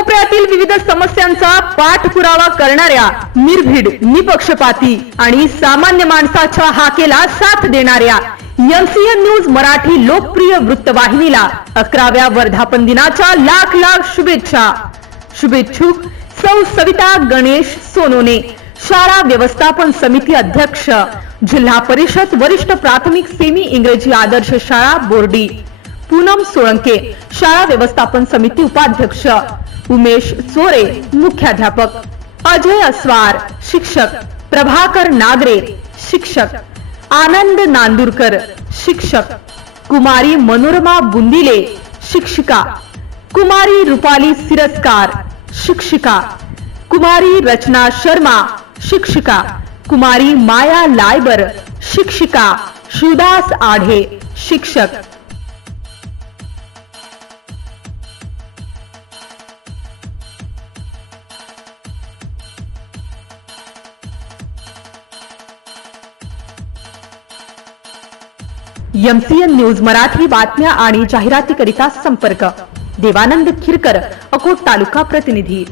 कानाकोपऱ्यातील विविध समस्यांचा पाठपुरावा करणाऱ्या निर्भीड, निपक्षपाती आणि सामान्य माणसाच्या हाकेला साथ देणाऱ्या एमसीएन न्यूज मराठी लोकप्रिय वृत्तवाहिनीला 11व्या वर्धापन दिनाच्या लाख लाख शुभेच्छा. शुभेच्छुक सौ सविता गणेश सोनोने, शाळा व्यवस्थापन समिती अध्यक्ष, जिल्हा परिषद वरिष्ठ प्राथमिक सेमी इंग्रजी आदर्श शाळा बोर्डी. पूनम सोळंके, शाळा व्यवस्थापन समिती उपाध्यक्ष. उमेश चोरे, मुख्याध्यापक. अजय अस्वार, शिक्षक. प्रभाकर नागरे, शिक्षक. आनंद नांदुरकर, शिक्षक. कुमारी मनोरमा बुंदिले, शिक्षिका. कुमारी रुपाली सिरस्कार, शिक्षिका. कुमारी रचना शर्मा, शिक्षिका. कुमारी माया लायबर, शिक्षिका. शिवदास आढे, शिक्षक. एमसीएन न्यूज मराठी बातम्या आणि जाहिरातीकरिता संपर्क. देवानंद खिरकर, अकोट तालुका प्रतिनिधी.